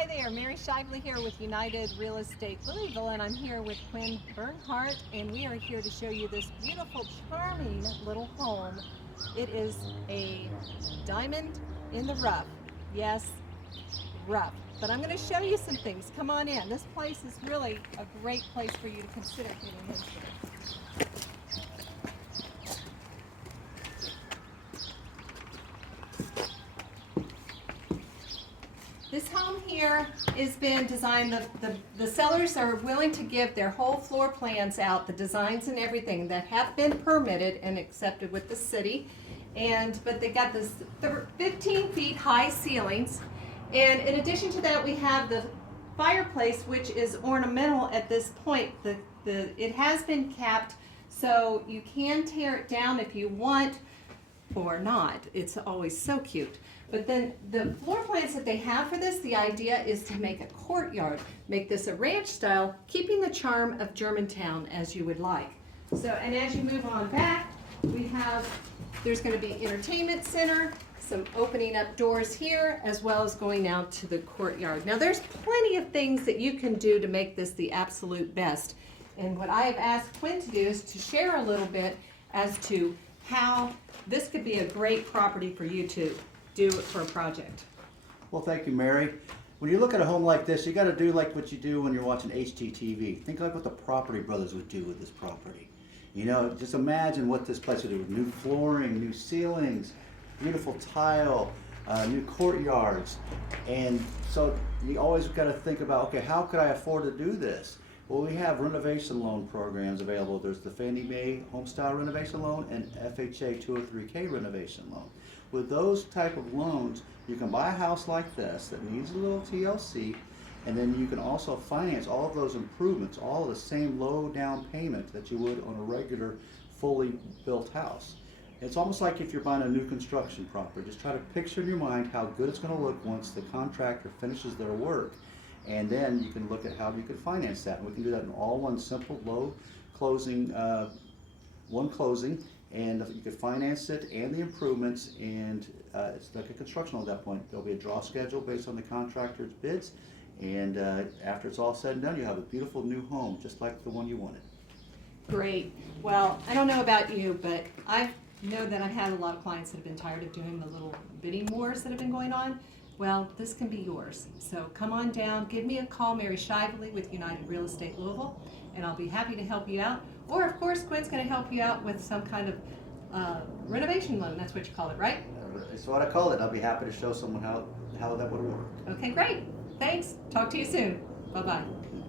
Hi there, Mary Shively here with United Real Estate Louisville, and I'm here with Quin Bernhardt, and we are here to show you this beautiful, charming little home. It is a diamond in the rough. Yes, rough. But I'm going to show you some things. Come on in. This place is really a great place for you to consider getting into. This home here has been designed, the sellers are willing to give their whole floor plans out, the designs and everything that have been permitted and accepted with the city. But they got this 15 feet high ceilings. And in addition to that, we have the fireplace, which is ornamental at this point. It has been capped, so you can tear it down if you want or not. It's always so cute. But then the floor plans that they have for this, the idea is to make a courtyard, make this a ranch style, keeping the charm of Germantown as you would like. So, and as you move on back, there's going to be entertainment center, some opening up doors here, as well as going out to the courtyard. Now there's plenty of things that you can do to make this the absolute best. And what I have asked Quin to do is to share a little bit as to how this could be a great property for you to do it for a project. Well, thank you, Mary. When you look at a home like this, you got to do like what you do when you're watching HGTV. Think like what the Property Brothers would do with this property. You know, just imagine what this place would do with new flooring, new ceilings, beautiful tile, new courtyards. And so you always got to think about, okay, how could I afford to do this? Well, we have renovation loan programs available. There's the Fannie Mae Homestyle Renovation Loan and FHA 203K Renovation Loan. With those type of loans, you can buy a house like this that needs a little TLC, and then you can also finance all of those improvements, all of the same low down payment that you would on a regular, fully built house. It's almost like if you're buying a new construction property. Just try to picture in your mind how good it's going to look once the contractor finishes their work. And then you can look at how you can finance that. And we can do that in all one simple, low closing, one closing. And you can finance it and the improvements, and it's like a construction loan at that point. There'll be a draw schedule based on the contractor's bids, and after it's all said and done, you have a beautiful new home, just like the one you wanted. Great. Well, I don't know about you, but I know that I've had a lot of clients that have been tired of doing the little bidding wars that have been going on. Well, this can be yours. So come on down, give me a call, Mary Shively with United Real Estate Louisville, and I'll be happy to help you out. Or of course, Quin's going to help you out with some kind of renovation loan. That's what you call it, right? That's what I call it. I'll be happy to show someone how that would work. Okay, great. Thanks. Talk to you soon. Bye-bye.